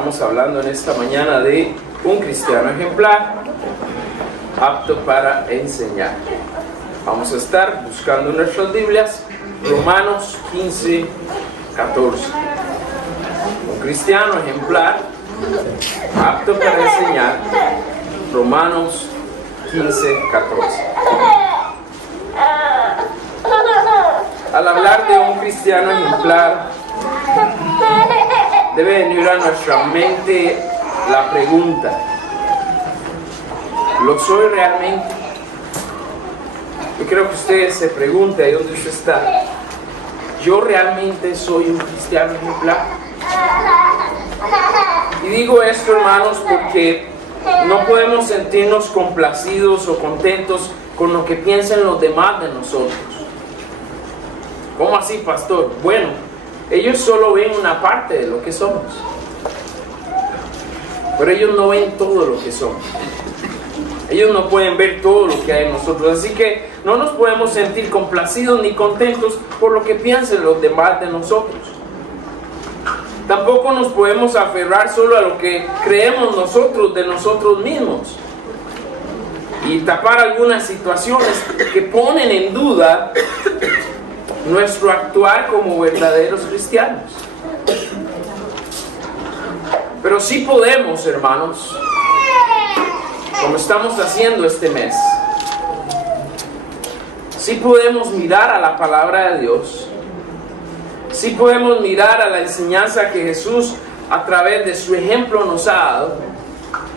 Estamos hablando en esta mañana de un cristiano ejemplar, apto para enseñar. Vamos a estar buscando en nuestras Biblias Romanos 15, 14. Un cristiano ejemplar, apto para enseñar, Romanos 15, 14. Al hablar de un cristiano ejemplar, debe venir a nuestra mente la pregunta: ¿lo soy realmente? Yo creo que usted se pregunte ahí donde usted está: ¿yo realmente soy un cristiano ejemplar? Y digo esto, hermanos, porque no podemos sentirnos complacidos o contentos con lo que piensen los demás de nosotros. ¿Cómo así, pastor? Bueno, ellos solo ven una parte de lo que somos, pero ellos no ven todo lo que somos. Ellos no pueden ver todo lo que hay en nosotros. Así que no nos podemos sentir complacidos ni contentos por lo que piensen los demás de nosotros. Tampoco nos podemos aferrar solo a lo que creemos nosotros de nosotros mismos y tapar algunas situaciones que ponen en duda nuestro actuar como verdaderos cristianos. Pero sí podemos, hermanos, como estamos haciendo este mes, sí podemos mirar a la palabra de Dios, sí podemos mirar a la enseñanza que Jesús a través de su ejemplo nos ha dado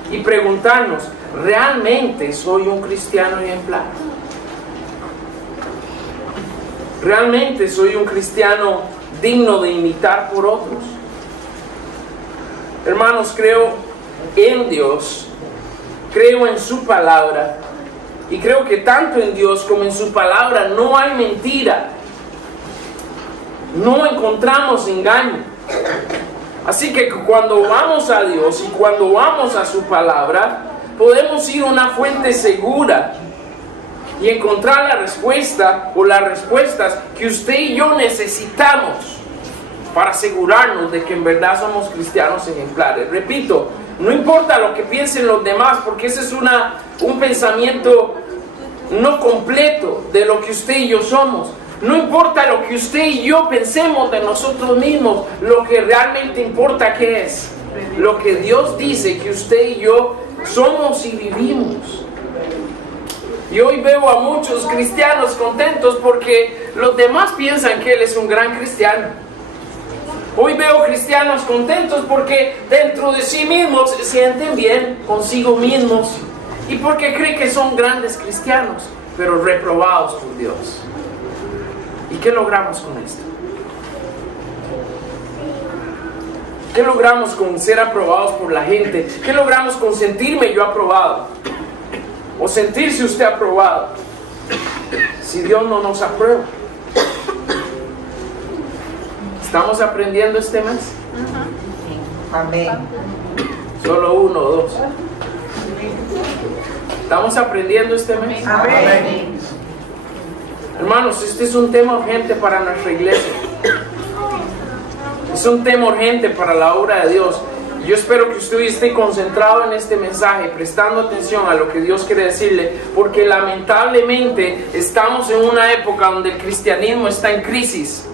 y preguntarnos: ¿realmente soy un cristiano ejemplar? ¿Realmente soy un cristiano digno de imitar por otros? Hermanos, creo en Dios, creo en su palabra, y creo que tanto en Dios como en su palabra no hay mentira. No encontramos engaño. Así que cuando vamos a Dios y cuando vamos a su palabra, podemos ir a una fuente segura y encontrar la respuesta o las respuestas que usted y yo necesitamos para asegurarnos de que en verdad somos cristianos ejemplares. Repito, no importa lo que piensen los demás, porque ese es un pensamiento no completo de lo que usted y yo somos. No importa lo que usted y yo pensemos de nosotros mismos, lo que realmente importa ¿qué es? Lo que Dios dice que usted y yo somos y vivimos. Y hoy veo a muchos cristianos contentos porque los demás piensan que él es un gran cristiano. Hoy veo cristianos contentos porque dentro de sí mismos se sienten bien consigo mismos y porque creen que son grandes cristianos, pero reprobados por Dios. ¿Y qué logramos con esto? ¿Qué logramos con ser aprobados por la gente? ¿Qué logramos con sentirme yo aprobado? ¿O sentirse usted aprobado? Si Dios no nos aprueba. ¿Estamos aprendiendo este mes? Amén. Solo uno o dos. ¿Estamos aprendiendo este mes? Amén. Hermanos, este es un tema urgente para nuestra iglesia. Es un tema urgente para la obra de Dios. Yo espero que usted esté concentrado en este mensaje, prestando atención a lo que Dios quiere decirle, porque lamentablemente estamos en una época donde el cristianismo está en crisis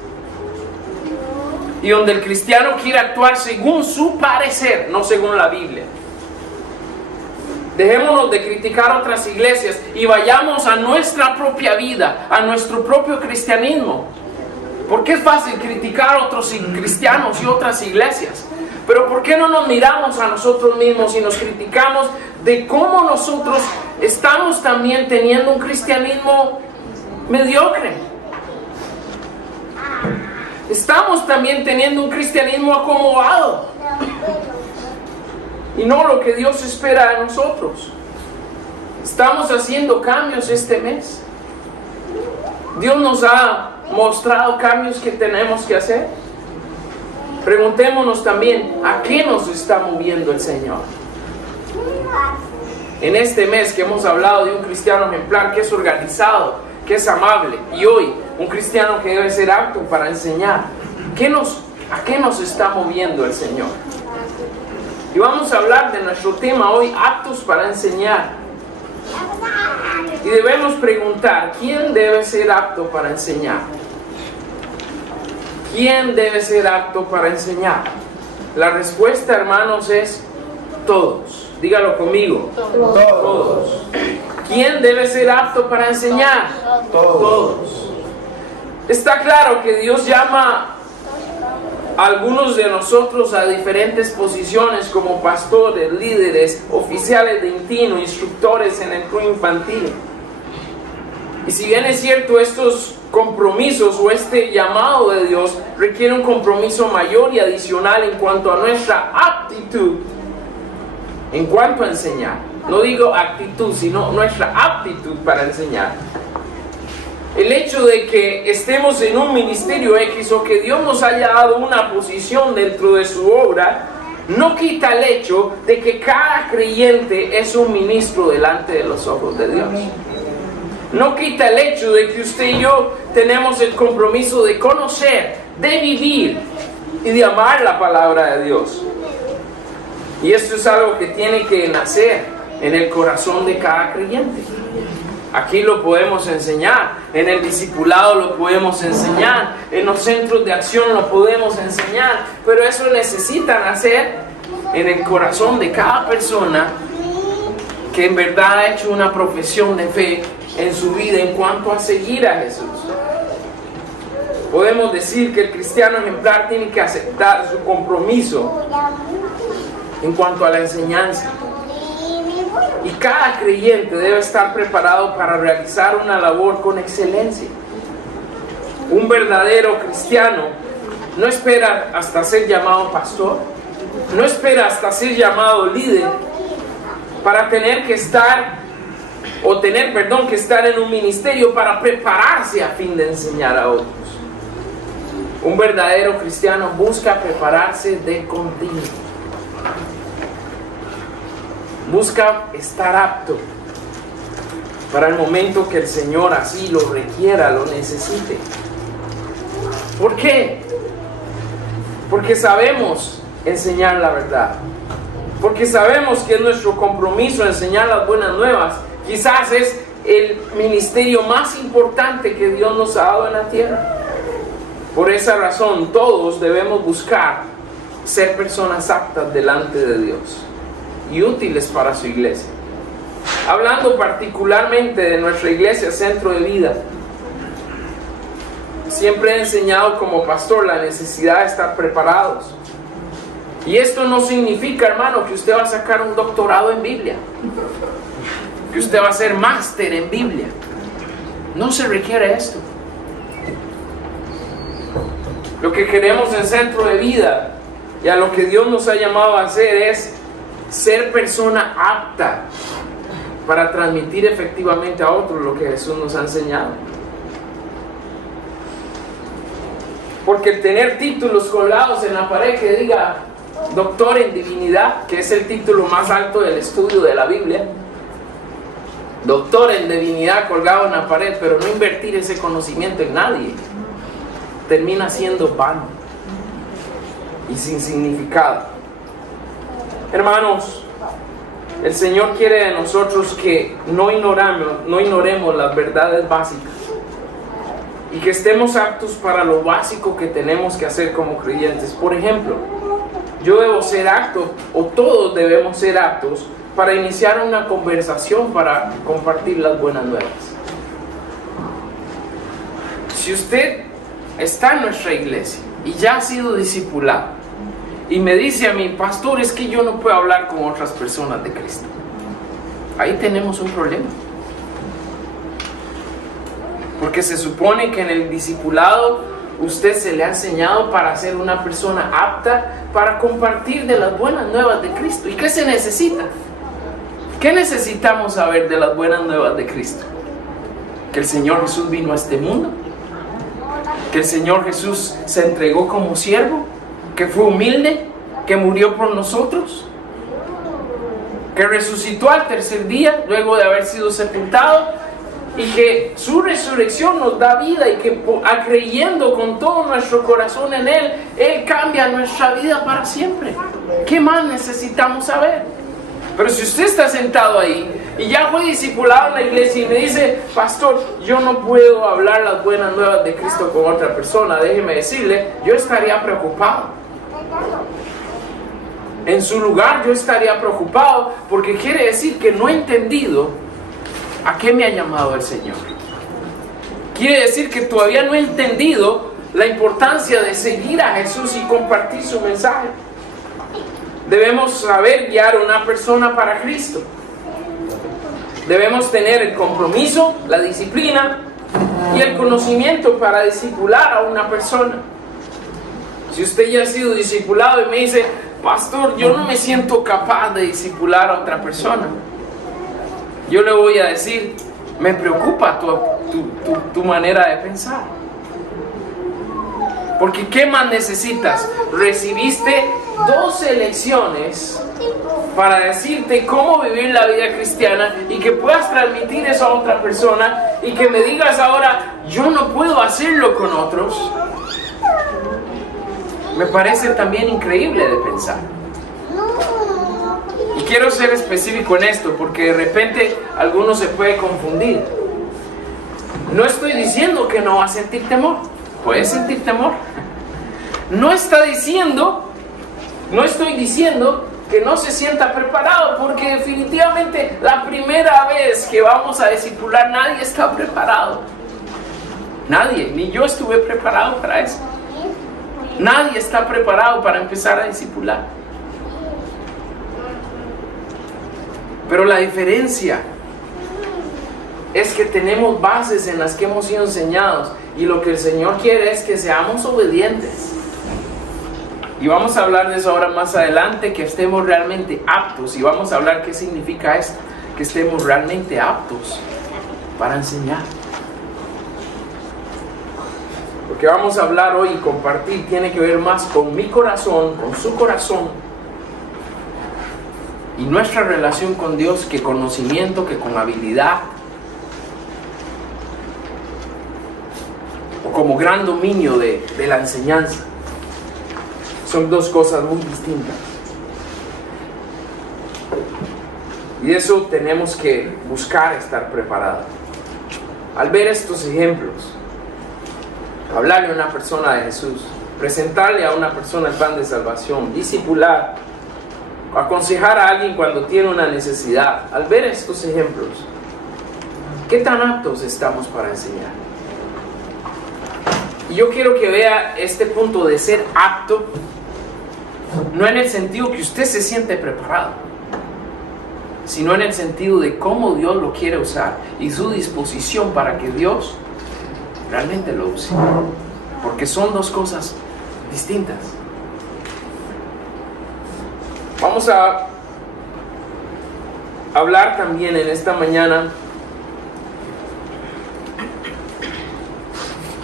y donde el cristiano quiere actuar según su parecer, no según la Biblia. Dejémonos de criticar otras iglesias y vayamos a nuestra propia vida, a nuestro propio cristianismo. Porque es fácil criticar a otros cristianos y otras iglesias, pero ¿por qué no nos miramos a nosotros mismos y nos criticamos de cómo nosotros estamos también teniendo un cristianismo mediocre? Estamos también teniendo un cristianismo acomodado y no lo que Dios espera de nosotros. Estamos haciendo cambios este mes. Dios nos ha mostrado cambios que tenemos que hacer. Preguntémonos también, ¿a qué nos está moviendo el Señor? En este mes que hemos hablado de un cristiano ejemplar que es organizado, que es amable, y hoy un cristiano que debe ser apto para enseñar, ¿a qué nos está moviendo el Señor? Y vamos a hablar de nuestro tema hoy, aptos para enseñar. Y debemos preguntar, ¿quién debe ser apto para enseñar? ¿Quién debe ser apto para enseñar? La respuesta, hermanos, es todos. Dígalo conmigo. Todos. ¿Quién debe ser apto para enseñar? Todos. Está claro que Dios llama a algunos de nosotros a diferentes posiciones como pastores, líderes, oficiales de INTINO, instructores en el club infantil. Y si bien es cierto, estos compromisos o este llamado de Dios requiere un compromiso mayor y adicional en cuanto a nuestra aptitud, en cuanto a enseñar. No digo actitud, sino nuestra aptitud para enseñar. El hecho de que estemos en un ministerio X o que Dios nos haya dado una posición dentro de su obra, no quita el hecho de que cada creyente es un ministro delante de los ojos de Dios. No quita el hecho de que usted y yo tenemos el compromiso de conocer, de vivir y de amar la palabra de Dios. Y esto es algo que tiene que nacer en el corazón de cada creyente. Aquí lo podemos enseñar, en el discipulado lo podemos enseñar, en los centros de acción lo podemos enseñar, pero eso necesita nacer en el corazón de cada persona que en verdad ha hecho una profesión de fe en su vida en cuanto a seguir a Jesús. Podemos decir que el cristiano ejemplar tiene que aceptar su compromiso en cuanto a la enseñanza. Y cada creyente debe estar preparado para realizar una labor con excelencia. Un verdadero cristiano no espera hasta ser llamado pastor, no espera hasta ser llamado líder para tener que estar en un ministerio para prepararse a fin de enseñar a otros. Un verdadero cristiano busca prepararse de continuo. Busca estar apto para el momento que el Señor así lo requiera, lo necesite. ¿Por qué? Porque sabemos enseñar la verdad. Porque sabemos que es nuestro compromiso enseñar las buenas nuevas. Quizás es el ministerio más importante que Dios nos ha dado en la tierra. Por esa razón, todos debemos buscar ser personas aptas delante de Dios y útiles para su iglesia. Hablando particularmente de nuestra iglesia Centro de Vida, siempre he enseñado como pastor la necesidad de estar preparados. Y esto no significa, hermano, que usted va a sacar un doctorado en Biblia, que usted va a hacer máster en Biblia. No se requiere esto. Lo que queremos en Centro de Vida y a lo que Dios nos ha llamado a hacer es ser persona apta para transmitir efectivamente a otros lo que Jesús nos ha enseñado. Porque el tener títulos colgados en la pared que diga doctor en divinidad, que es el título más alto del estudio de la Biblia, doctor en divinidad colgado en la pared, pero no invertir ese conocimiento en nadie, termina siendo vano y sin significado. Hermanos, el Señor quiere de nosotros que no ignoremos las verdades básicas y que estemos aptos para lo básico que tenemos que hacer como creyentes. Por ejemplo, yo debo ser apto, o todos debemos ser aptos, para iniciar una conversación, para compartir las buenas nuevas. Si usted está en nuestra iglesia y ya ha sido discipulado y me dice a mí, pastor, es que yo no puedo hablar con otras personas de Cristo, ahí tenemos un problema. Porque se supone que en el discipulado usted se le ha enseñado para ser una persona apta para compartir de las buenas nuevas de Cristo. ¿Y qué se necesita? ¿Qué necesitamos saber de las buenas nuevas de Cristo? Que el Señor Jesús vino a este mundo, que el Señor Jesús se entregó como siervo, que fue humilde, que murió por nosotros, que resucitó al tercer día luego de haber sido sepultado, y que su resurrección nos da vida y que creyendo con todo nuestro corazón en Él, Él cambia nuestra vida para siempre. ¿Qué más necesitamos saber? Pero si usted está sentado ahí y ya fue discipulado en la iglesia y me dice, pastor, yo no puedo hablar las buenas nuevas de Cristo con otra persona, déjeme decirle, yo estaría preocupado. En su lugar yo estaría preocupado porque quiere decir que no he entendido a qué me ha llamado el Señor. Quiere decir que todavía no he entendido la importancia de seguir a Jesús y compartir su mensaje. Debemos saber guiar a una persona para Cristo. Debemos tener el compromiso, la disciplina y el conocimiento para discipular a una persona. Si usted ya ha sido discipulado y me dice, pastor, yo no me siento capaz de discipular a otra persona, yo le voy a decir, me preocupa tu manera de pensar. Porque ¿qué más necesitas? Recibiste 12 lecciones para decirte cómo vivir la vida cristiana y que puedas transmitir eso a otra persona y que me digas ahora, yo no puedo hacerlo con otros. Me parece también increíble de pensar. Y quiero ser específico en esto porque de repente alguno se puede confundir. No estoy diciendo que no va a sentir temor. Puede sentir temor. No estoy diciendo que no se sienta preparado, porque definitivamente la primera vez que vamos a discipular nadie está preparado. Nadie, ni yo estuve preparado para eso. Nadie está preparado para empezar a discipular. Pero la diferencia es que tenemos bases en las que hemos sido enseñados y lo que el Señor quiere es que seamos obedientes. Y vamos a hablar de eso ahora más adelante, que estemos realmente aptos. Y vamos a hablar qué significa esto, que estemos realmente aptos para enseñar. Lo que vamos a hablar hoy y compartir tiene que ver más con mi corazón, con su corazón y nuestra relación con Dios que conocimiento, que con habilidad o como gran dominio de la enseñanza. Son dos cosas muy distintas. Y eso tenemos que buscar estar preparados. Al ver estos ejemplos, hablarle a una persona de Jesús, presentarle a una persona el plan de salvación, discipular, aconsejar a alguien cuando tiene una necesidad. Al ver estos ejemplos, ¿qué tan aptos estamos para enseñar? Y yo quiero que vea este punto de ser apto, no en el sentido que usted se siente preparado, sino en el sentido de cómo Dios lo quiere usar y su disposición para que Dios realmente lo use. Porque son dos cosas distintas. Vamos a hablar también en esta mañana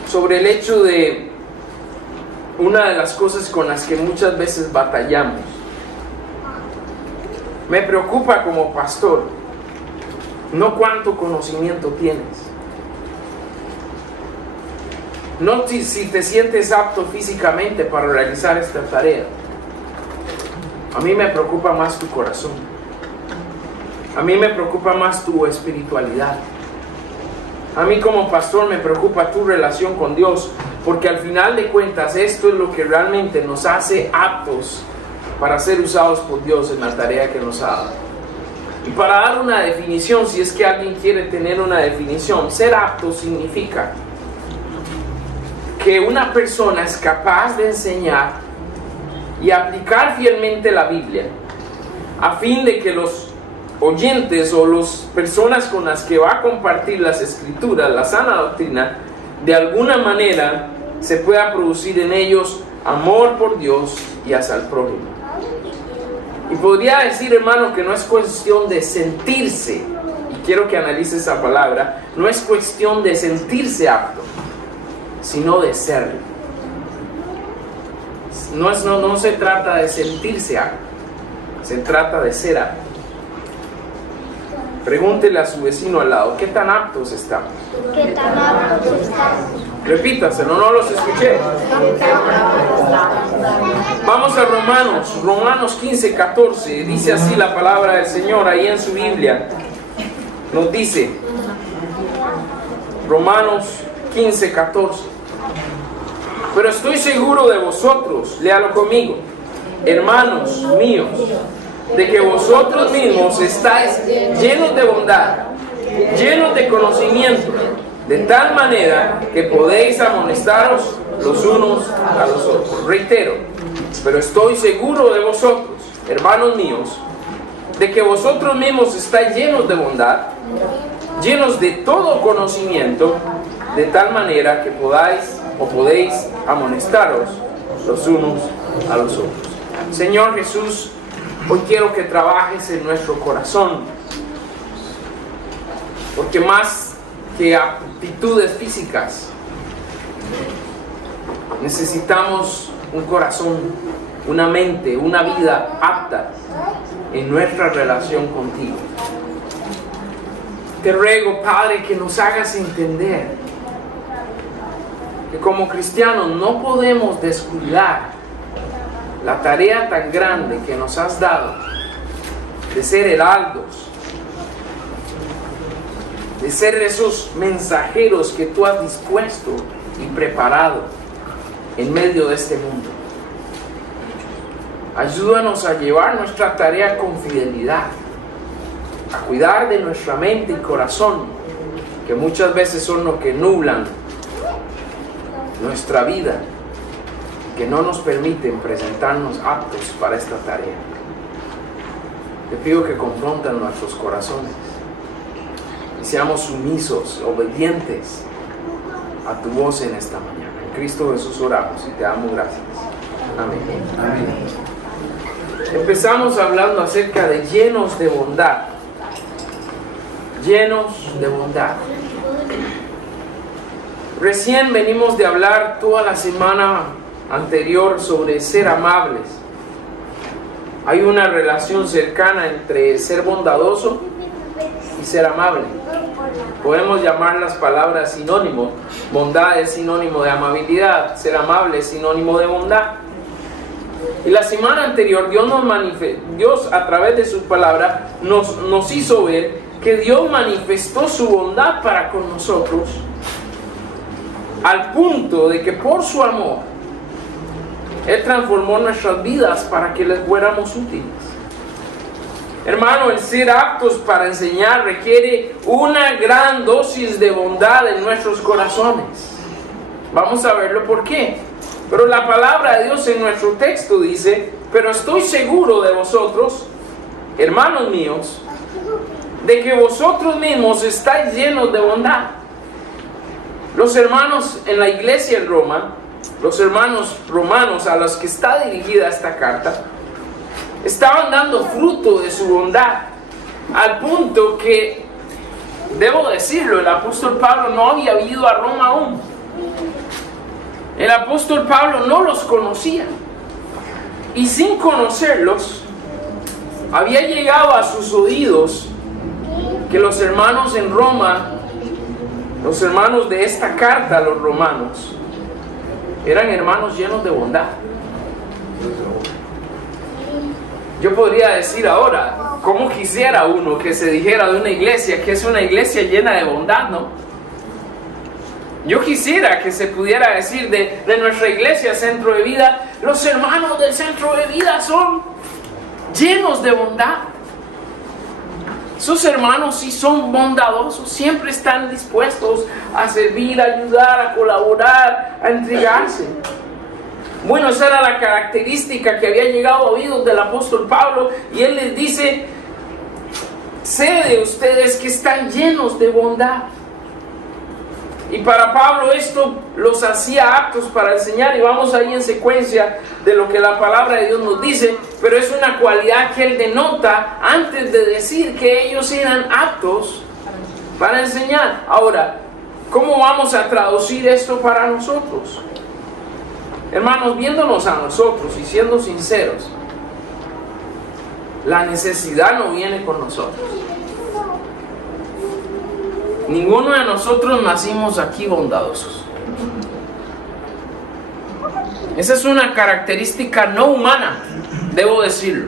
sobre el hecho de una de las cosas con las que muchas veces batallamos. Me preocupa como pastor, no cuánto conocimiento tienes, no si te sientes apto físicamente para realizar esta tarea. A mí me preocupa más tu corazón. A mí me preocupa más tu espiritualidad. A mí como pastor me preocupa tu relación con Dios, porque al final de cuentas esto es lo que realmente nos hace aptos para ser usados por Dios en la tarea que nos ha dado. Y para dar una definición, si es que alguien quiere tener una definición, ser apto significa que una persona es capaz de enseñar y aplicar fielmente la Biblia a fin de que los oyentes o las personas con las que va a compartir las escrituras, la sana doctrina, de alguna manera se pueda producir en ellos amor por Dios y hacia el prójimo. Y podría decir, hermano, que no es cuestión de sentirse, y quiero que analice esa palabra, no es cuestión de sentirse apto, sino de serlo. No se trata de sentirse apto, se trata de ser apto. Pregúntele a su vecino al lado, ¿qué tan aptos estamos? ¿Qué tan aptos estamos? Repítaselo, no los escuché. Vamos a Romanos 15, 14. Dice así la palabra del Señor ahí en su Biblia. Nos dice, Romanos 15, 14. Pero estoy seguro de vosotros, léalo conmigo, hermanos míos, de que vosotros mismos estáis llenos de bondad, llenos de conocimiento, de tal manera que podéis amonestaros los unos a los otros. Reitero, pero estoy seguro de vosotros, hermanos míos, de que vosotros mismos estáis llenos de bondad, llenos de todo conocimiento, de tal manera que podéis amonestaros los unos a los otros. Señor Jesús, hoy quiero que trabajes en nuestro corazón, porque más que aptitudes físicas, necesitamos un corazón, una mente, una vida apta en nuestra relación contigo. Te ruego, Padre, que nos hagas entender que como cristianos no podemos descuidar la tarea tan grande que nos has dado de ser heraldos, de ser esos mensajeros que tú has dispuesto y preparado en medio de este mundo. Ayúdanos a llevar nuestra tarea con fidelidad, a cuidar de nuestra mente y corazón, que muchas veces son los que nublan nuestra vida, que no nos permiten presentarnos aptos para esta tarea. Te pido que confronten nuestros corazones y seamos sumisos, obedientes a tu voz en esta mañana. En Cristo Jesús oramos y te damos gracias. Amén. Amén. Empezamos hablando acerca de llenos de bondad. Llenos de bondad. Recién venimos de hablar toda la semana anterior sobre ser amables. Hay una relación cercana entre ser bondadoso y ser amable. Podemos llamar las palabras sinónimos. Bondad es sinónimo de amabilidad, ser amable es sinónimo de bondad. Y la semana anterior Dios a través de su palabra nos hizo ver que Dios manifestó su bondad para con nosotros al punto de que por su amor Él transformó nuestras vidas para que les fuéramos útiles. Hermano, el ser aptos para enseñar requiere una gran dosis de bondad en nuestros corazones. Vamos a verlo por qué. Pero la palabra de Dios en nuestro texto dice, pero estoy seguro de vosotros, hermanos míos, de que vosotros mismos estáis llenos de bondad. Los hermanos en la iglesia en Roma, los hermanos romanos a los que está dirigida esta carta, estaban dando fruto de su bondad, al punto que, debo decirlo, el apóstol Pablo no había ido a Roma aún. El apóstol Pablo no los conocía, y sin conocerlos, había llegado a sus oídos que los hermanos en Roma, los hermanos de esta carta a los romanos, eran hermanos llenos de bondad. Yo podría decir ahora, ¿cómo quisiera uno que se dijera de una iglesia que es una iglesia llena de bondad, no? Yo quisiera que se pudiera decir de nuestra iglesia Centro de Vida, los hermanos del Centro de Vida son llenos de bondad. Sus hermanos sí son bondadosos, siempre están dispuestos a servir, a ayudar, a colaborar, a entregarse. Bueno, esa era la característica que había llegado a oídos del apóstol Pablo, y él les dice, sé de ustedes que están llenos de bondad. Y para Pablo esto los hacía aptos para enseñar, y vamos ahí en secuencia de lo que la palabra de Dios nos dice, pero es una cualidad que él denota antes de decir que ellos eran aptos para enseñar. Ahora, ¿cómo vamos a traducir esto para nosotros? Hermanos, viéndonos a nosotros y siendo sinceros, la necesidad no viene con nosotros. Ninguno de nosotros nacimos aquí bondadosos. Esa es una característica no humana, debo decirlo.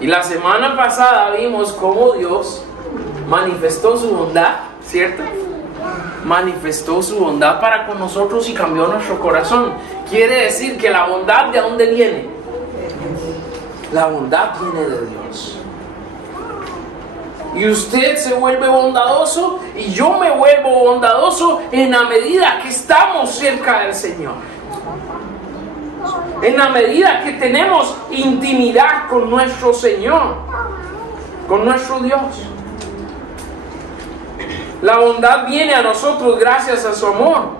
Y la semana pasada vimos cómo Dios manifestó su bondad, ¿cierto? Manifestó su bondad para con nosotros y cambió nuestro corazón. Quiere decir que la bondad, ¿de dónde viene? La bondad viene de Dios. Y usted se vuelve bondadoso y yo me vuelvo bondadoso en la medida que estamos cerca del Señor. En la medida que tenemos intimidad con nuestro Señor, con nuestro Dios. La bondad viene a nosotros gracias a su amor.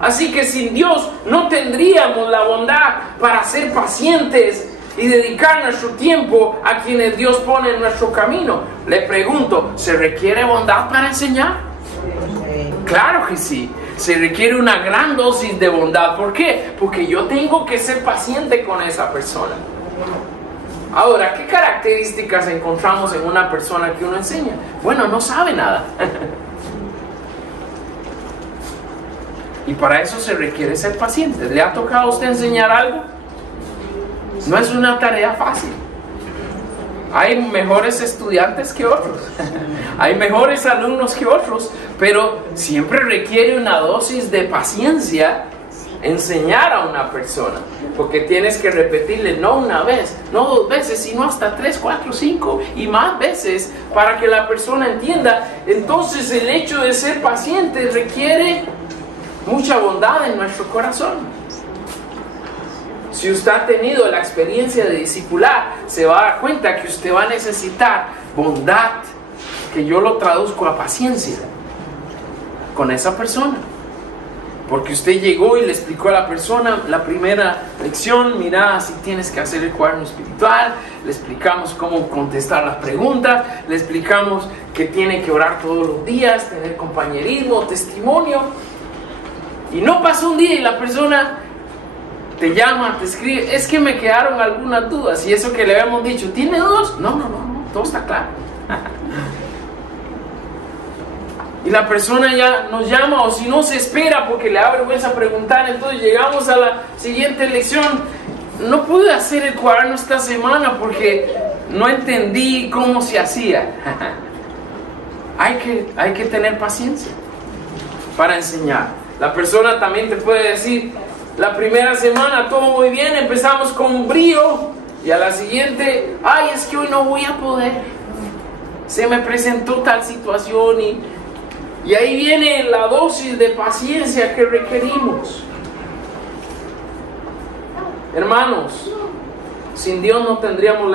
Así que sin Dios no tendríamos la bondad para ser pacientes y dedicar nuestro tiempo a quienes Dios pone en nuestro camino. Le pregunto, ¿se requiere bondad para enseñar? Claro que sí. Se requiere una gran dosis de bondad. ¿Por qué? Porque yo tengo que ser paciente con esa persona. Ahora, ¿qué características encontramos en una persona que uno enseña? Bueno, no sabe nada. Y para eso se requiere ser paciente. ¿Le ha tocado a usted enseñar algo? No es una tarea fácil. Hay mejores estudiantes que otros. Hay mejores alumnos que otros. Pero siempre requiere una dosis de paciencia enseñar a una persona. Porque tienes que repetirle no una vez, no 2 veces, sino hasta 3, 4, 5 y más veces para que la persona entienda. Entonces el hecho de ser paciente requiere mucha bondad en nuestro corazón. Si usted ha tenido la experiencia de discipular, se va a dar cuenta que usted va a necesitar bondad, que yo lo traduzco a paciencia, con esa persona. Porque usted llegó y le explicó a la persona la primera lección, mira, así tienes que hacer el cuaderno espiritual, le explicamos cómo contestar las preguntas, le explicamos que tiene que orar todos los días, tener compañerismo, testimonio. Y no pasó un día y la persona te llama, te escribe, es que me quedaron algunas dudas. Y eso que le habíamos dicho, ¿tiene dudas? No, todo está claro. Y la persona ya nos llama, o si no se espera porque le da vergüenza preguntar. Entonces llegamos a la siguiente lección. No pude hacer el cuaderno esta semana porque no entendí cómo se hacía. Hay que tener paciencia para enseñar. La persona también te puede decir, la primera semana todo muy bien, empezamos con brío, y a la siguiente, ay, es que hoy no voy a poder, se me presentó tal situación, y ahí viene la dosis de paciencia que requerimos. Hermanos, sin Dios no tendríamos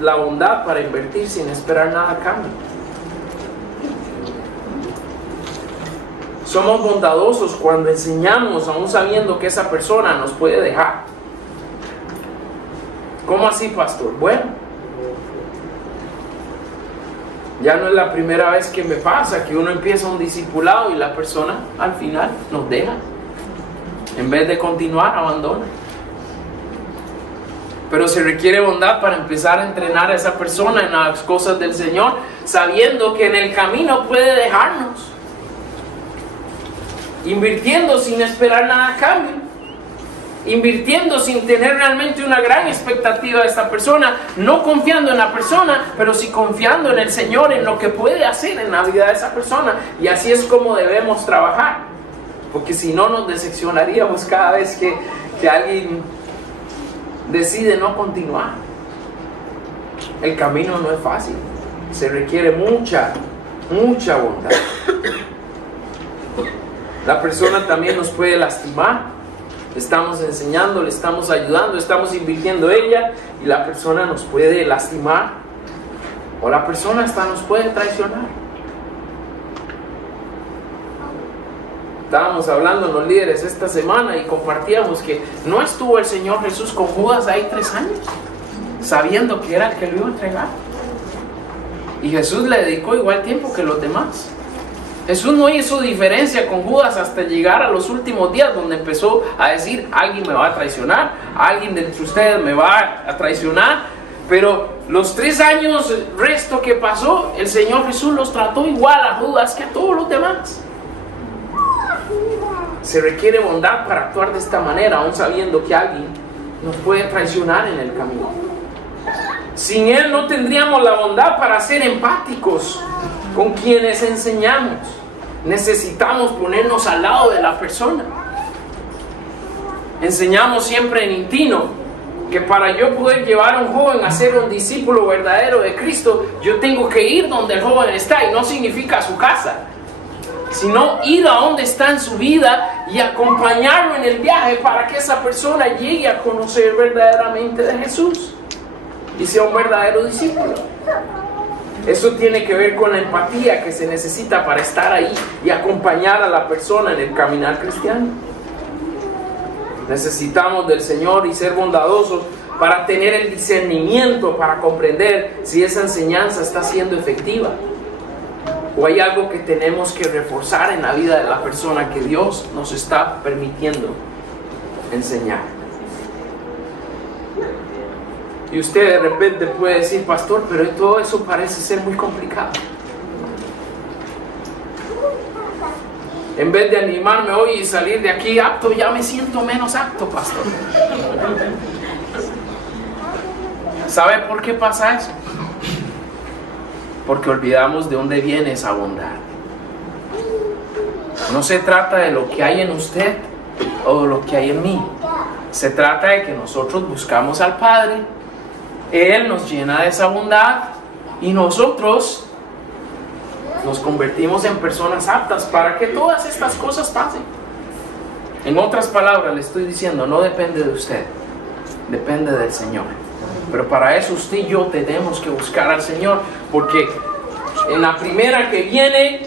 la bondad para invertir sin esperar nada a cambio. Somos bondadosos cuando enseñamos, aún sabiendo que esa persona nos puede dejar. ¿Cómo así, pastor? Bueno, ya no es la primera vez que me pasa que uno empieza un discipulado y la persona al final nos deja. En vez de continuar, abandona. Pero se requiere bondad para empezar a entrenar a esa persona en las cosas del Señor, sabiendo que en el camino puede dejarnos. Invirtiendo sin esperar nada a cambio, invirtiendo sin tener realmente una gran expectativa de esta persona, no confiando en la persona, pero sí confiando en el Señor, en lo que puede hacer en la vida de esa persona. Y así es como debemos trabajar, porque si no nos decepcionaríamos cada vez que alguien decide no continuar. El camino no es fácil, se requiere mucha bondad. La persona también nos puede lastimar. Le estamos enseñando, le estamos ayudando, estamos invirtiendo en ella, y la persona nos puede lastimar, o la persona hasta nos puede traicionar. Estábamos hablando los líderes esta semana y compartíamos que no estuvo el Señor Jesús con Judas ahí 3 años, sabiendo que era el que lo iba a entregar. Y Jesús le dedicó igual tiempo que los demás. Jesús no hizo diferencia con Judas hasta llegar a los últimos días, donde empezó a decir, alguien me va a traicionar, alguien de entre ustedes me va a traicionar. Pero los 3 años resto que pasó, el Señor Jesús los trató igual a Judas que a todos los demás. Se requiere bondad para actuar de esta manera, aún sabiendo que alguien nos puede traicionar en el camino. Sin Él no tendríamos la bondad para ser empáticos con quienes enseñamos. Necesitamos ponernos al lado de la persona. Enseñamos siempre en Intino que para yo poder llevar a un joven a ser un discípulo verdadero de Cristo, yo tengo que ir donde el joven está, y no significa a su casa, sino ir a donde está en su vida y acompañarlo en el viaje para que esa persona llegue a conocer verdaderamente de Jesús y sea un verdadero discípulo. Eso tiene que ver con la empatía que se necesita para estar ahí y acompañar a la persona en el caminar cristiano. Necesitamos del Señor y ser bondadosos para tener el discernimiento, para comprender si esa enseñanza está siendo efectiva o hay algo que tenemos que reforzar en la vida de la persona que Dios nos está permitiendo enseñar. Y usted de repente puede decir: pastor, pero todo eso parece ser muy complicado. En vez de animarme hoy y salir de aquí apto, ya me siento menos apto, pastor. ¿Sabe por qué pasa eso? Porque olvidamos de dónde viene esa bondad. No se trata de lo que hay en usted o de lo que hay en mí. Se trata de que nosotros buscamos al Padre, Él nos llena de esa bondad y nosotros nos convertimos en personas aptas para que todas estas cosas pasen. En otras palabras, le estoy diciendo, no depende de usted, depende del Señor. Pero para eso usted y yo tenemos que buscar al Señor, porque en la primera que viene,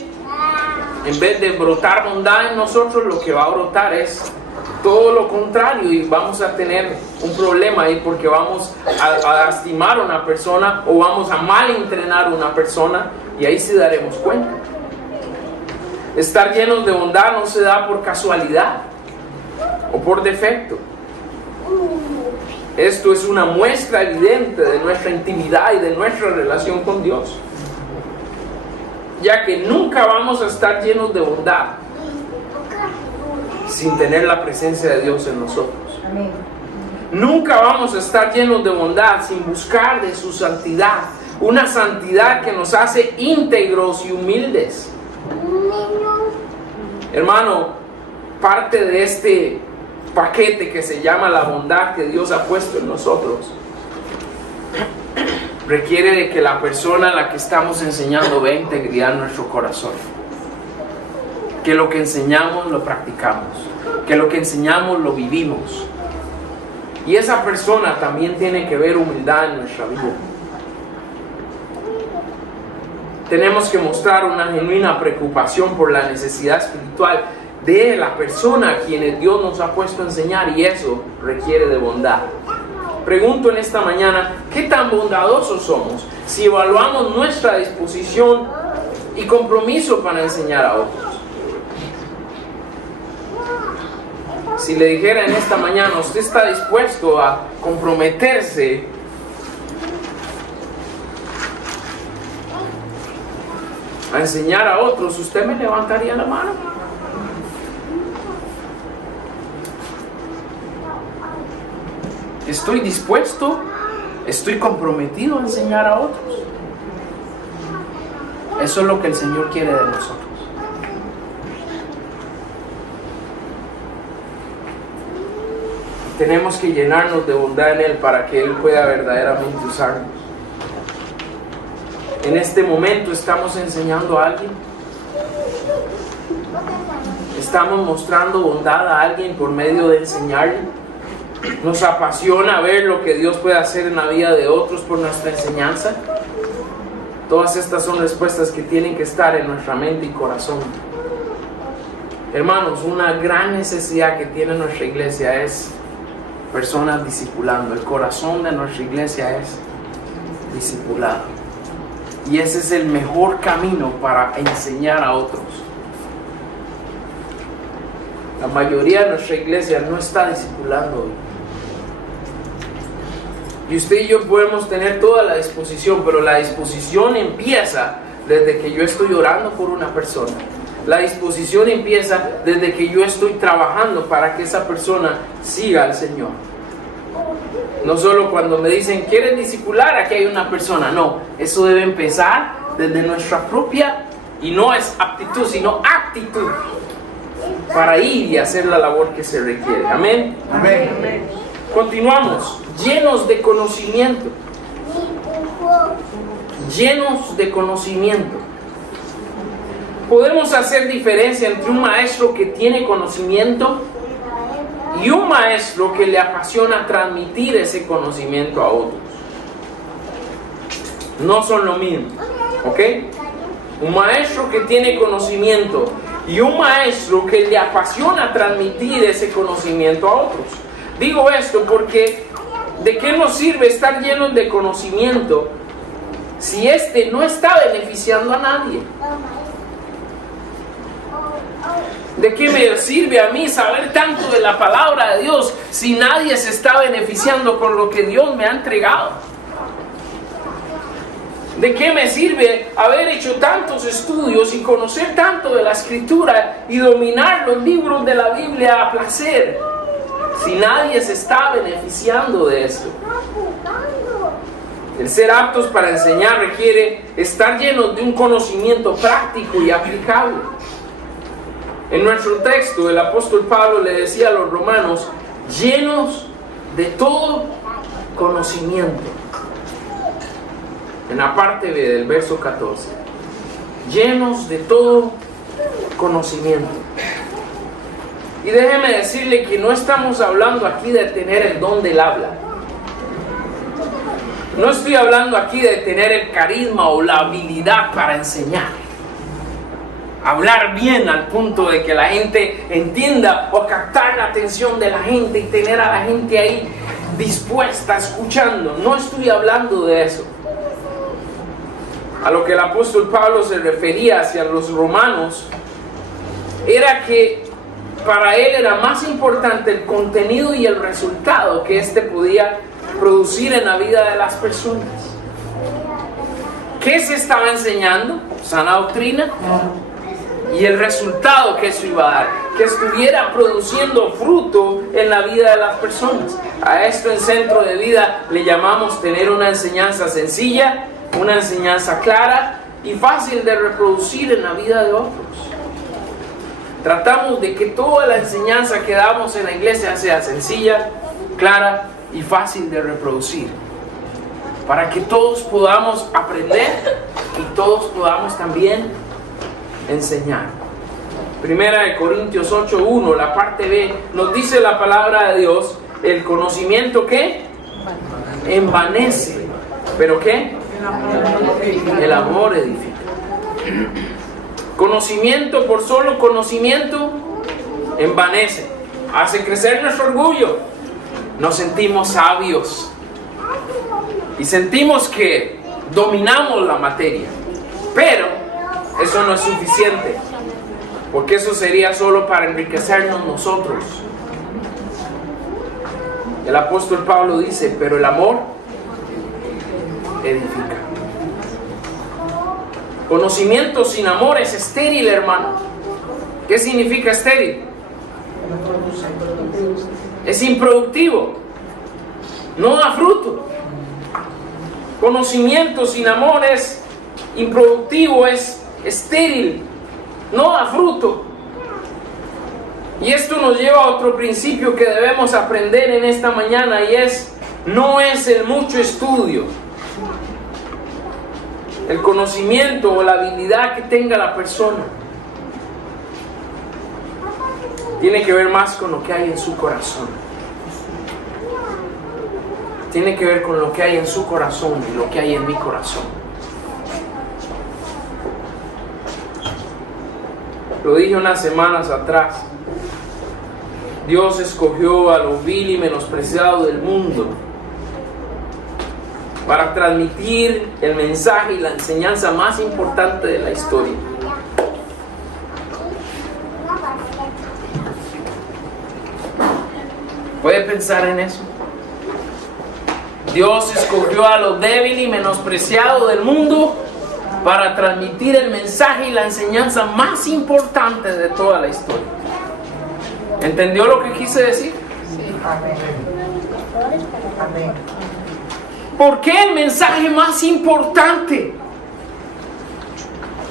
en vez de brotar bondad en nosotros, lo que va a brotar es todo lo contrario, y vamos a tener un problema ahí, porque vamos a lastimar a una persona o vamos a mal entrenar a una persona, y ahí sí daremos cuenta. Estar llenos de bondad no se da por casualidad o por defecto. Esto es una muestra evidente de nuestra intimidad y de nuestra relación con Dios, ya que nunca vamos a estar llenos de bondad sin tener la presencia de Dios en nosotros. Amén. Nunca vamos a estar llenos de bondad sin buscar de su santidad, una santidad que nos hace íntegros y humildes. Hermano, parte de este paquete que se llama la bondad que Dios ha puesto en nosotros requiere de que la persona a la que estamos enseñando vea integridad en nuestro corazón, que lo que enseñamos lo practicamos, que lo que enseñamos lo vivimos, y esa persona también tiene que ver humildad en nuestra vida. Tenemos que mostrar una genuina preocupación por la necesidad espiritual de la persona a quien Dios nos ha puesto a enseñar, y eso requiere de bondad. Pregunto en esta mañana, ¿qué tan bondadosos somos si evaluamos nuestra disposición y compromiso para enseñar a otros? Si le dijera en esta mañana, ¿usted está dispuesto a comprometerse a enseñar a otros? Usted me levantaría la mano. Estoy dispuesto, estoy comprometido a enseñar a otros. Eso es lo que el Señor quiere de nosotros. Tenemos que llenarnos de bondad en Él para que Él pueda verdaderamente usarnos. En este momento estamos enseñando a alguien. Estamos mostrando bondad a alguien por medio de enseñarle. Nos apasiona ver lo que Dios puede hacer en la vida de otros por nuestra enseñanza. Todas estas son respuestas que tienen que estar en nuestra mente y corazón. Hermanos, una gran necesidad que tiene nuestra iglesia es personas discipulando. El corazón de nuestra iglesia es discipulado. Y ese es el mejor camino para enseñar a otros. La mayoría de nuestra iglesia no está discipulando hoy. Y usted y yo podemos tener toda la disposición, pero la disposición empieza desde que yo estoy orando por una persona. La disposición empieza desde que yo estoy trabajando para que esa persona siga al Señor. No solo cuando me dicen, ¿quieres discipular? Aquí hay una persona. No, eso debe empezar desde nuestra propia, y no es aptitud, sino actitud, para ir y hacer la labor que se requiere. Amén. Amén. Continuamos, llenos de conocimiento. Llenos de conocimiento. Podemos hacer diferencia entre un maestro que tiene conocimiento y un maestro que le apasiona transmitir ese conocimiento a otros. No son lo mismo, ¿ok? Un maestro que tiene conocimiento y un maestro que le apasiona transmitir ese conocimiento a otros. Digo esto porque ¿de qué nos sirve estar llenos de conocimiento si este no está beneficiando a nadie? ¿De qué me sirve a mí saber tanto de la palabra de Dios si nadie se está beneficiando con lo que Dios me ha entregado? ¿De qué me sirve haber hecho tantos estudios y conocer tanto de la Escritura y dominar los libros de la Biblia a placer si nadie se está beneficiando de esto? El ser aptos para enseñar requiere estar llenos de un conocimiento práctico y aplicable. En nuestro texto, el apóstol Pablo le decía a los romanos, llenos de todo conocimiento. En la parte B del verso 14, llenos de todo conocimiento. Y déjeme decirle que no estamos hablando aquí de tener el don del habla. No estoy hablando aquí de tener el carisma o la habilidad para enseñar. Hablar bien al punto de que la gente entienda o captar la atención de la gente y tener a la gente ahí dispuesta, escuchando. No estoy hablando de eso. A lo que el apóstol Pablo se refería hacia los romanos era que para él era más importante el contenido y el resultado que éste podía producir en la vida de las personas. ¿Qué se estaba enseñando? Sana doctrina. Y el resultado que eso iba a dar, que estuviera produciendo fruto en la vida de las personas. A esto en Centro de Vida le llamamos tener una enseñanza sencilla, una enseñanza clara y fácil de reproducir en la vida de otros. Tratamos de que toda la enseñanza que damos en la iglesia sea sencilla, clara y fácil de reproducir, para que todos podamos aprender y todos podamos también enseñar. Primera de Corintios 8:1, la parte B, nos dice la palabra de Dios, el conocimiento ¿qué? Envanece. ¿Pero qué? El amor edifica. Conocimiento por solo conocimiento envanece, hace crecer nuestro orgullo. Nos sentimos sabios y sentimos que dominamos la materia, pero eso no es suficiente, porque eso sería solo para enriquecernos nosotros. El apóstol Pablo dice, pero el amor edifica. Conocimiento sin amor es estéril, hermano. ¿Qué significa estéril? Es improductivo. No da fruto. Conocimiento sin amor es improductivo, es estéril, no da fruto. Y esto nos lleva a otro principio que debemos aprender en esta mañana, y es, no es el mucho estudio, el conocimiento o la habilidad que tenga la persona. Tiene que ver más con lo que hay en su corazón. Tiene que ver con lo que hay en su corazón y lo que hay en mi corazón. Lo dije unas semanas atrás. Dios escogió a lo vil y menospreciado del mundo para transmitir el mensaje y la enseñanza más importante de la historia. ¿Puede pensar en eso? Dios escogió a lo débil y menospreciado del mundo para transmitir el mensaje y la enseñanza más importante de toda la historia. ¿Entendió lo que quise decir? Amén. Amén. ¿Por qué el mensaje más importante?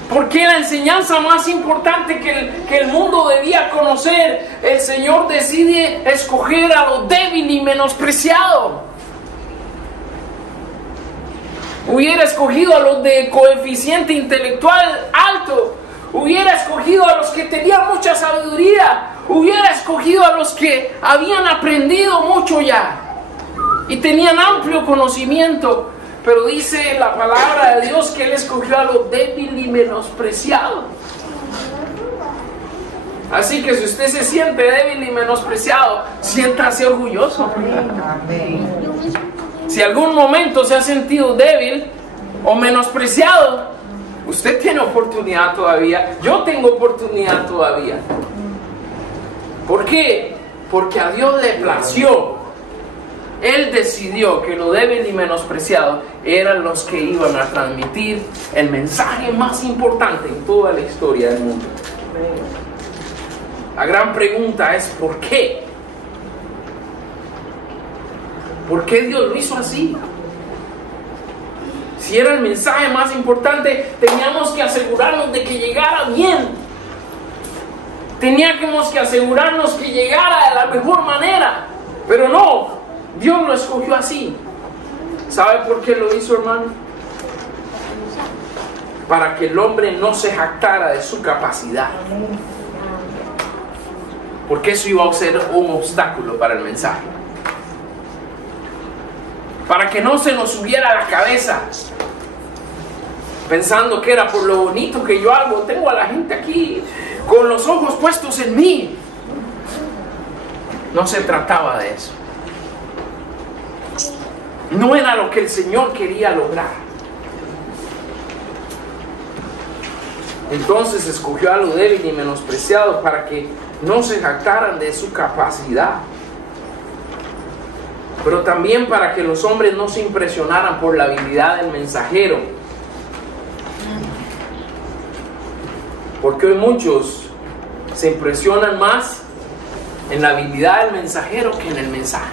¿Por qué la enseñanza más importante que el mundo debía conocer? El Señor decide escoger a lo débil y menospreciado. Hubiera escogido a los de coeficiente intelectual alto. Hubiera escogido a los que tenían mucha sabiduría. Hubiera escogido a los que habían aprendido mucho ya y tenían amplio conocimiento. Pero dice la palabra de Dios que Él escogió a lo débil y menospreciado. Así que si usted se siente débil y menospreciado, siéntase orgulloso. Amén. Si algún momento se ha sentido débil o menospreciado, usted tiene oportunidad todavía. Yo tengo oportunidad todavía. ¿Por qué? Porque a Dios le plació. Él decidió que lo débil y menospreciado eran los que iban a transmitir el mensaje más importante en toda la historia del mundo. La gran pregunta es ¿por qué? ¿Por qué Dios lo hizo así? Si era el mensaje más importante, teníamos que asegurarnos de que llegara bien. Teníamos que asegurarnos que llegara de la mejor manera. Pero no, Dios lo escogió así. ¿Sabe por qué lo hizo, hermano? Para que el hombre no se jactara de su capacidad. Porque eso iba a ser un obstáculo para el mensaje. Para que no se nos subiera a la cabeza pensando que era por lo bonito que yo hago. Tengo a la gente aquí con los ojos puestos en mí. No se trataba de eso. No era lo que el Señor quería lograr. Entonces escogió a lo débil y menospreciado para que no se jactaran de su capacidad. Pero también para que los hombres no se impresionaran por la habilidad del mensajero. Porque hoy muchos se impresionan más en la habilidad del mensajero que en el mensaje.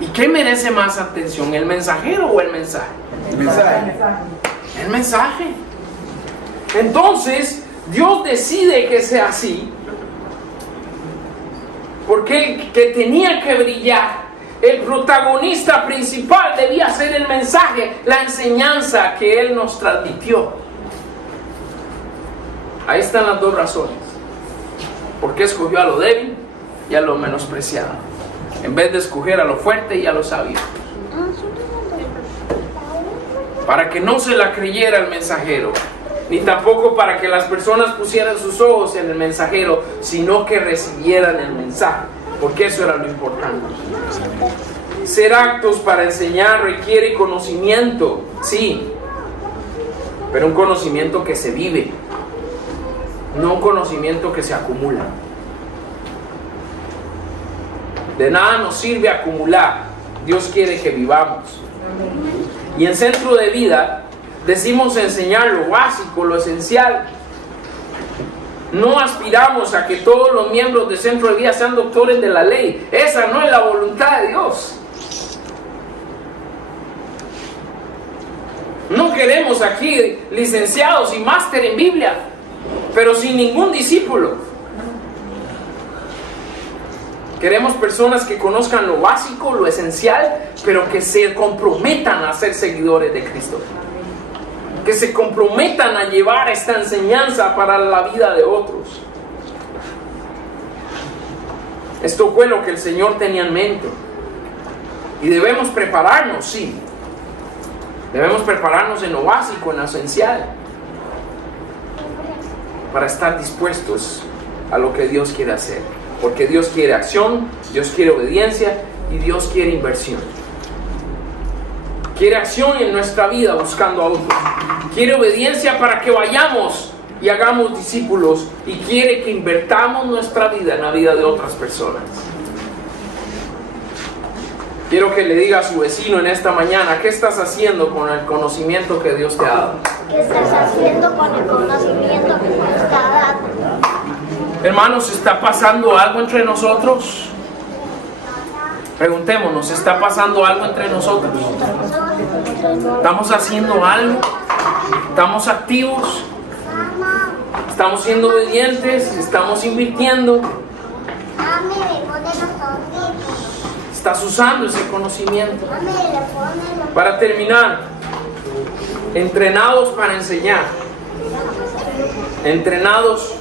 ¿Y qué merece más atención, el mensajero o el mensaje? El mensaje. El mensaje. Entonces, Dios decide que sea así. Porque el que tenía que brillar, el protagonista principal debía ser el mensaje, la enseñanza que Él nos transmitió. Ahí están las dos razones. ¿Por qué escogió a lo débil y a lo menospreciado? En vez de escoger a lo fuerte y a lo sabio. Para que no se la creyera el mensajero, ni tampoco para que las personas pusieran sus ojos en el mensajero, sino que recibieran el mensaje, porque eso era lo importante. Ser aptos para enseñar requiere conocimiento, sí, pero un conocimiento que se vive, no un conocimiento que se acumula. De nada nos sirve acumular. Dios quiere que vivamos. Y en Centro de Vida decimos enseñar lo básico, lo esencial. No aspiramos a que todos los miembros de Centro de Vida sean doctores de la ley. Esa no es la voluntad de Dios. No queremos aquí licenciados y máster en Biblia, pero sin ningún discípulo. Queremos personas que conozcan lo básico, lo esencial, pero que se comprometan a ser seguidores de Cristo. Que se comprometan a llevar esta enseñanza para la vida de otros. Esto fue lo que el Señor tenía en mente. Y debemos prepararnos, sí. Debemos prepararnos en lo básico, en lo esencial, para estar dispuestos a lo que Dios quiere hacer. Porque Dios quiere acción, Dios quiere obediencia y Dios quiere inversión. Quiere acción en nuestra vida buscando a otros. Quiere obediencia para que vayamos y hagamos discípulos. Y quiere que invertamos nuestra vida en la vida de otras personas. Quiero que le diga a su vecino en esta mañana, ¿qué estás haciendo con el conocimiento que Dios te ha dado? ¿Qué estás haciendo con el conocimiento que Dios te ha dado? Hermanos, ¿está pasando algo entre nosotros? Preguntémonos, ¿está pasando algo entre nosotros? ¿Estamos haciendo algo? ¿Estamos activos? ¿Estamos siendo obedientes? ¿Estamos invirtiendo? ¿Estás usando ese conocimiento? Para terminar, entrenados para enseñar. Entrenados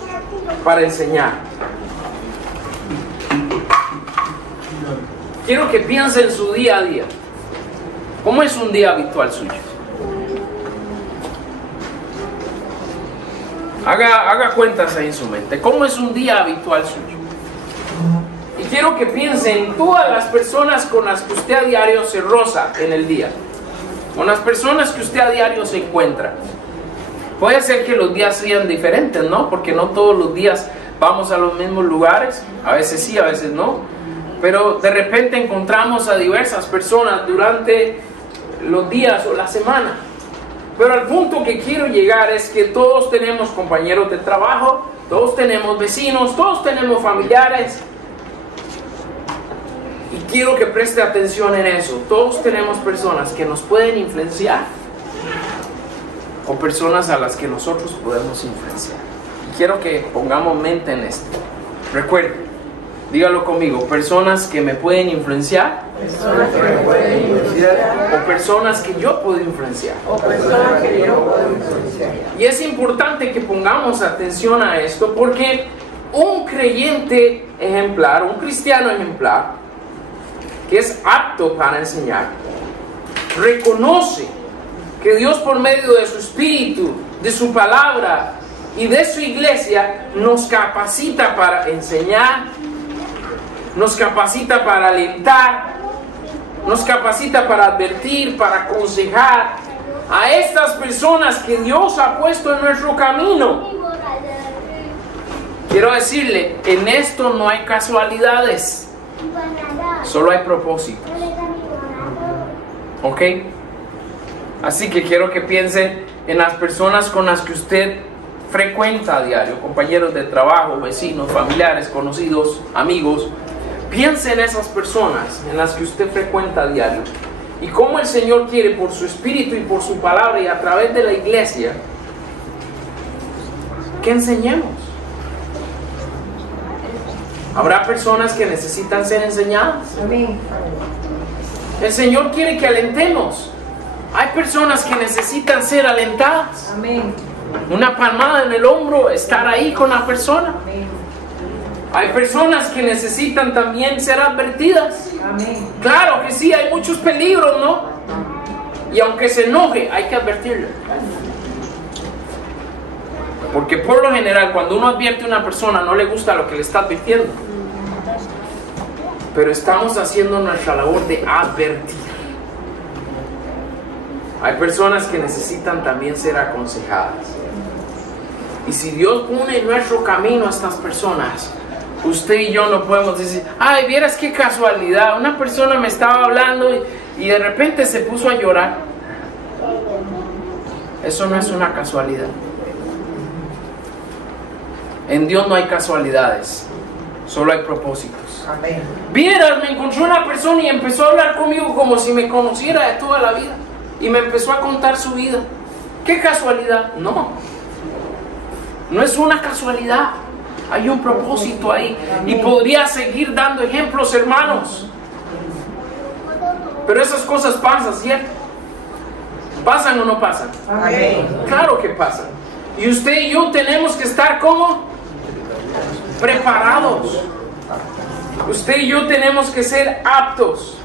para enseñar. Quiero que piense en su día a día. ¿Cómo es un día habitual suyo? Haga cuentas ahí en su mente. ¿Cómo es un día habitual suyo? Y quiero que piense en todas las personas con las que usted a diario se roza en el día. Con las personas que usted a diario se encuentra. Puede ser que los días sean diferentes, ¿no? Porque no todos los días vamos a los mismos lugares. A veces sí, a veces no. Pero de repente encontramos a diversas personas durante los días o la semana. Pero al punto que quiero llegar es que todos tenemos compañeros de trabajo, todos tenemos vecinos, todos tenemos familiares. Y quiero que preste atención en eso. Todos tenemos personas que nos pueden influenciar o personas a las que nosotros podemos influenciar. Y quiero que pongamos mente en esto. Recuerde, dígalo conmigo, personas que me pueden influenciar, o personas que yo puedo influenciar. Y es importante que pongamos atención a esto porque un creyente ejemplar, un cristiano ejemplar, que es apto para enseñar, reconoce que Dios por medio de su Espíritu, de su palabra y de su iglesia nos capacita para enseñar, nos capacita para alentar, nos capacita para advertir, para aconsejar a estas personas que Dios ha puesto en nuestro camino. Quiero decirle, en esto no hay casualidades, solo hay propósitos. ¿Ok? Así que quiero que piense en las personas con las que usted frecuenta a diario, compañeros de trabajo, vecinos, familiares, conocidos, amigos. Piense en esas personas en las que usted frecuenta a diario y cómo el Señor quiere por su Espíritu y por su palabra y a través de la iglesia que enseñemos. Habrá personas que necesitan ser enseñadas. El Señor quiere que alentemos. Hay personas que necesitan ser alentadas. Una palmada en el hombro, estar ahí con la persona. Hay personas que necesitan también ser advertidas. Claro que sí, hay muchos peligros, ¿no? Y aunque se enoje, hay que advertirle. Porque por lo general, cuando uno advierte a una persona, no le gusta lo que le está advirtiendo. Pero estamos haciendo nuestra labor de advertir. Hay personas que necesitan también ser aconsejadas. Y si Dios pone en nuestro camino a estas personas, usted y yo no podemos decir, ay, vieras qué casualidad, una persona me estaba hablando y de repente se puso a llorar. Eso no es una casualidad. En Dios no hay casualidades, solo hay propósitos. Amén. Vieras, me encontró una persona y empezó a hablar conmigo como si me conociera de toda la vida. Y me empezó a contar su vida. ¿Qué casualidad? No. No es una casualidad. Hay un propósito ahí. Y podría seguir dando ejemplos, hermanos. Pero esas cosas pasan, ¿cierto? ¿Pasan o no pasan? Amén. Claro que pasan. Y usted y yo tenemos que estar como preparados. Usted y yo tenemos que ser aptos.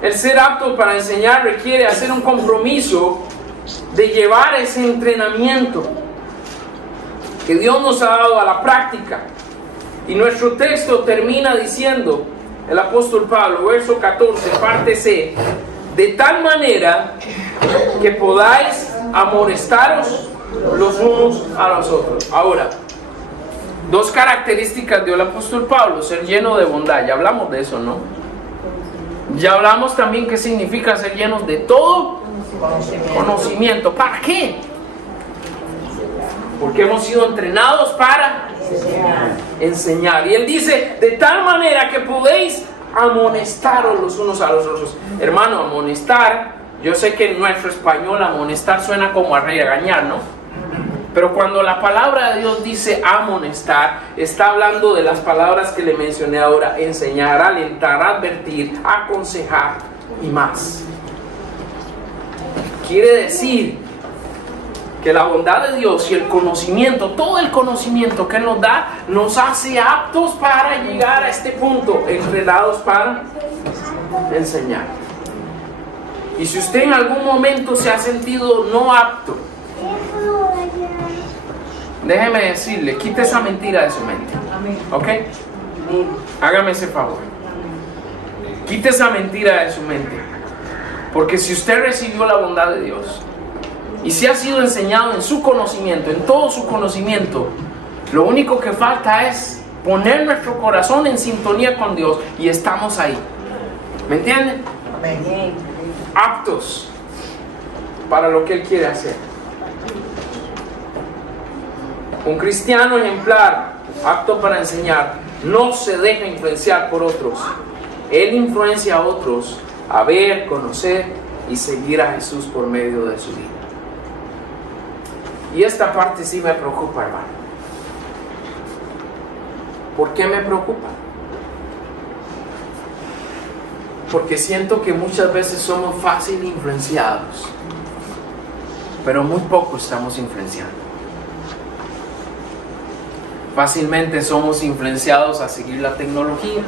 El ser apto para enseñar requiere hacer un compromiso de llevar ese entrenamiento que Dios nos ha dado a la práctica. Y nuestro texto termina diciendo, el apóstol Pablo, verso 14, parte C, de tal manera que podáis amonestaros los unos a los otros. Ahora, dos características dio el apóstol Pablo: ser lleno de bondad. Ya hablamos de eso, ¿no? Ya hablamos también qué significa ser llenos de todo conocimiento. ¿Para qué? Porque hemos sido entrenados para enseñar. Y él dice, de tal manera que podéis amonestaros los unos a los otros. Hermano, amonestar, yo sé que en nuestro español amonestar suena como a regañar, ¿no? Pero cuando la palabra de Dios dice amonestar, está hablando de las palabras que le mencioné ahora: enseñar, alentar, advertir, aconsejar y más. Quiere decir que la bondad de Dios y el conocimiento, todo el conocimiento que Él nos da, nos hace aptos para llegar a este punto, entrenados para enseñar. Y si usted en algún momento se ha sentido no apto, déjeme decirle, quite esa mentira de su mente. ¿Ok? Hágame ese favor. Quite esa mentira de su mente. Porque si usted recibió la bondad de Dios y si ha sido enseñado en su conocimiento, en todo su conocimiento, lo único que falta es poner nuestro corazón en sintonía con Dios y estamos ahí. ¿Me entienden? Amén. Aptos para lo que Él quiere hacer. Un cristiano ejemplar, apto para enseñar, no se deja influenciar por otros. Él influencia a otros a ver, conocer y seguir a Jesús por medio de su vida. Y esta parte sí me preocupa, hermano. ¿Por qué me preocupa? Porque siento que muchas veces somos fácil influenciados, pero muy poco estamos influenciando. Fácilmente somos influenciados a seguir la tecnología.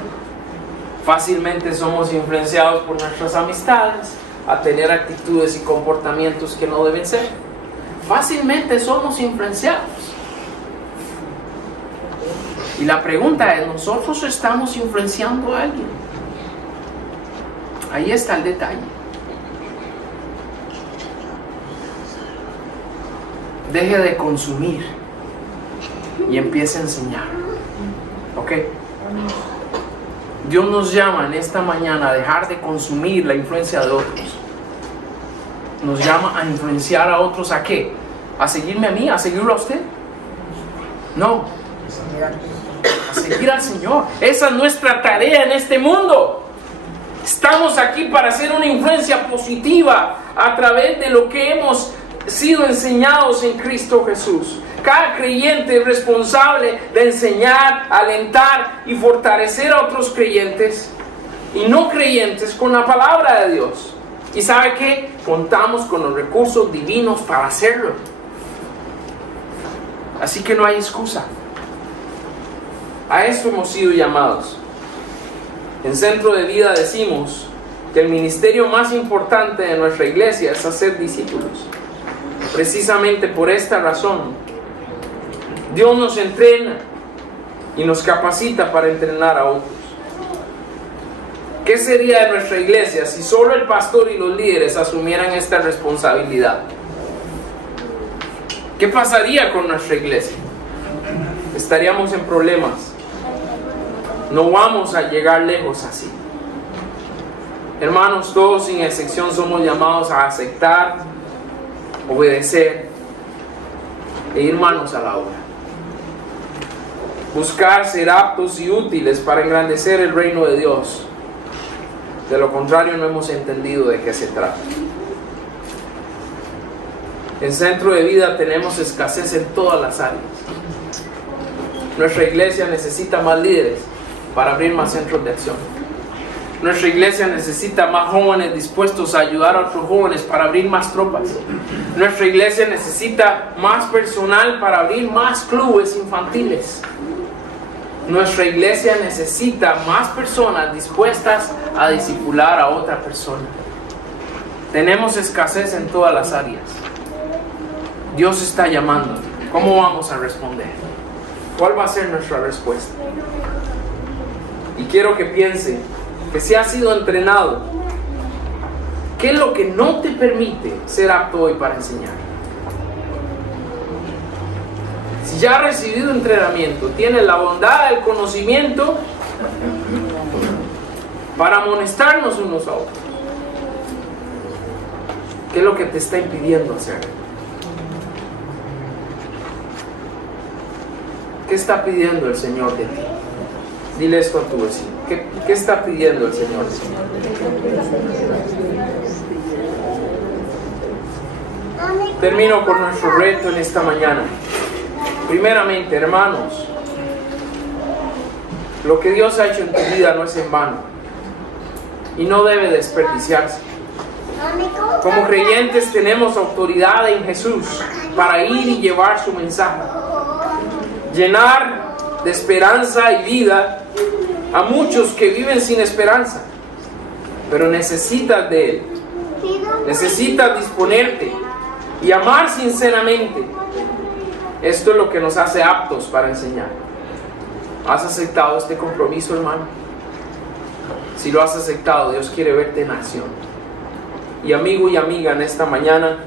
Fácilmente somos influenciados por nuestras amistades a tener actitudes y comportamientos que no deben ser. Fácilmente somos influenciados. Y la pregunta es, ¿nosotros estamos influenciando a alguien? Ahí está el detalle. Deje de consumir y empiece a enseñar. ¿Ok? Dios nos llama en esta mañana a dejar de consumir la influencia de otros. Nos llama a influenciar a otros. ¿A qué? ¿A seguirme a mí? ¿A seguirlo a usted? No. A seguir al Señor. Esa es nuestra tarea en este mundo. Estamos aquí para hacer una influencia positiva a través de lo que hemos sido enseñados en Cristo Jesús. Cada creyente es responsable de enseñar, alentar y fortalecer a otros creyentes y no creyentes con la palabra de Dios. ¿Y sabe qué? Contamos con los recursos divinos para hacerlo. Así que no hay excusa. A esto hemos sido llamados. En Centro de Vida decimos que el ministerio más importante de nuestra iglesia es hacer discípulos. Precisamente por esta razón, Dios nos entrena y nos capacita para entrenar a otros. ¿Qué sería de nuestra iglesia si solo el pastor y los líderes asumieran esta responsabilidad? ¿Qué pasaría con nuestra iglesia? Estaríamos en problemas. No vamos a llegar lejos así. Hermanos, todos sin excepción somos llamados a aceptar, obedecer e ir manos a la obra. Buscar ser aptos y útiles para engrandecer el reino de Dios. De lo contrario, no hemos entendido de qué se trata. En Centro de Vida tenemos escasez en todas las áreas. Nuestra iglesia necesita más líderes para abrir más centros de acción. Nuestra iglesia necesita más jóvenes dispuestos a ayudar a otros jóvenes para abrir más tropas. Nuestra iglesia necesita más personal para abrir más clubes infantiles. Nuestra iglesia necesita más personas dispuestas a discipular a otra persona. Tenemos escasez en todas las áreas. Dios está llamando. ¿Cómo vamos a responder? ¿Cuál va a ser nuestra respuesta? Y quiero que piense que si has sido entrenado, ¿qué es lo que no te permite ser apto hoy para enseñar? Si ya has recibido entrenamiento, tienes la bondad del conocimiento, para amonestarnos unos a otros. ¿Qué es lo que te está impidiendo hacer? ¿Qué está pidiendo el Señor de ti? Dile esto a tu vecino. ¿Qué está pidiendo el Señor de ti? Termino con nuestro reto en esta mañana. Primeramente, hermanos, lo que Dios ha hecho en tu vida no es en vano y no debe desperdiciarse. Como creyentes tenemos autoridad en Jesús para ir y llevar su mensaje, llenar de esperanza y vida a muchos que viven sin esperanza, pero necesitas de Él. Necesitas disponerte y amar sinceramente. Esto es lo que nos hace aptos para enseñar. ¿Has aceptado este compromiso, hermano? Si lo has aceptado, Dios quiere verte en acción. Y amigo y amiga, en esta mañana,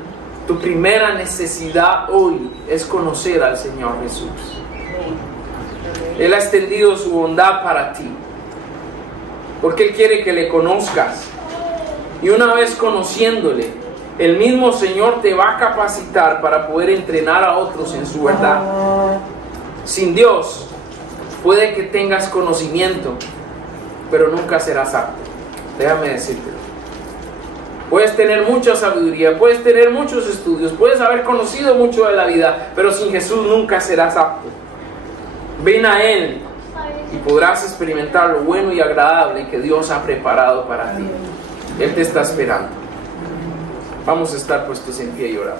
tu primera necesidad hoy es conocer al Señor Jesús. Él ha extendido su bondad para ti, porque Él quiere que le conozcas. Y una vez conociéndole, el mismo Señor te va a capacitar para poder entrenar a otros en su verdad. Sin Dios, puede que tengas conocimiento, pero nunca serás apto. Déjame decírtelo. Puedes tener mucha sabiduría, puedes tener muchos estudios, puedes haber conocido mucho de la vida, pero sin Jesús nunca serás apto. Ven a Él y podrás experimentar lo bueno y agradable que Dios ha preparado para ti. Él te está esperando. Vamos a estar puestos en pie y orar.